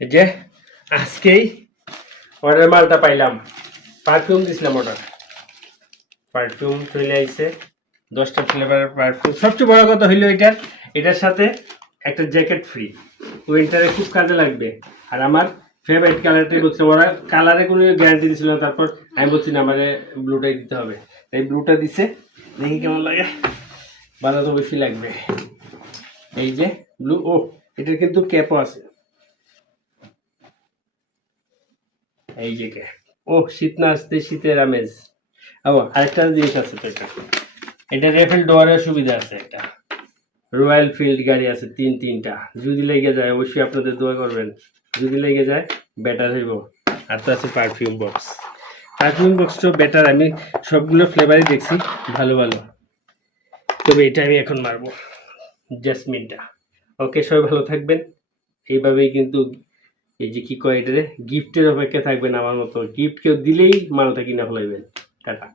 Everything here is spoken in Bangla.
এই যে আজকেই অর্ডার মালটা পাইলাম, পারফিউম দিছিলাম অর্ডার, পারফিউম চলে আইছে 10টা ফ্লেভারের পারফিউম। সবচেয়ে বড় কথা হইলো এটার সাথে একটা জ্যাকেট ফ্রি, উইন্টারে খুব কাজে লাগবে। আর আমার ফেভারিট কালারটাই বলছে, ওরা কালারে কোনো গ্যারান্টি দিছিল না, তারপর আমি বলছি না আমার ব্লুটাই দিতে হবে, তাই ব্লুটা দিছে, দেখি কেমন লাগে, ভালো তো বেশি লাগবে। এই যে ব্লু, ও এটার কিন্তু ক্যাপও আছে, এই যে ক্যাপ। ও শীত না আসতে শীতের আমেজ। আরেকটা জিনিস আছে তো, এটা রেফেল ডোয়ারের সুবিধা আছে, একটা রয়্যাল ফিল্ড গাড়ি আছে তিনটা, যদি লেগে যায় অবশ্যই আপনাদের দোয়া করবেন, যদি লেগে যায় বেটার হইব। আর তো আছে পারফিউম বক্স, পারফিউম বক্সটাও বেটার, আমি সবগুলো ফ্লেভারই দেখছি ভালো ভালো, তবে এটা আমি এখন মারবো জেসমিনটা। ওকে, সবাই ভালো থাকবেন। এইভাবেই কিন্তু এই যে কি কয় এটারে, গিফটের অপেক্ষা থাকবেন আমার মতো, গিফট কেউ দিলেই মালটা কিনা ফেলাইবেন। টাটা।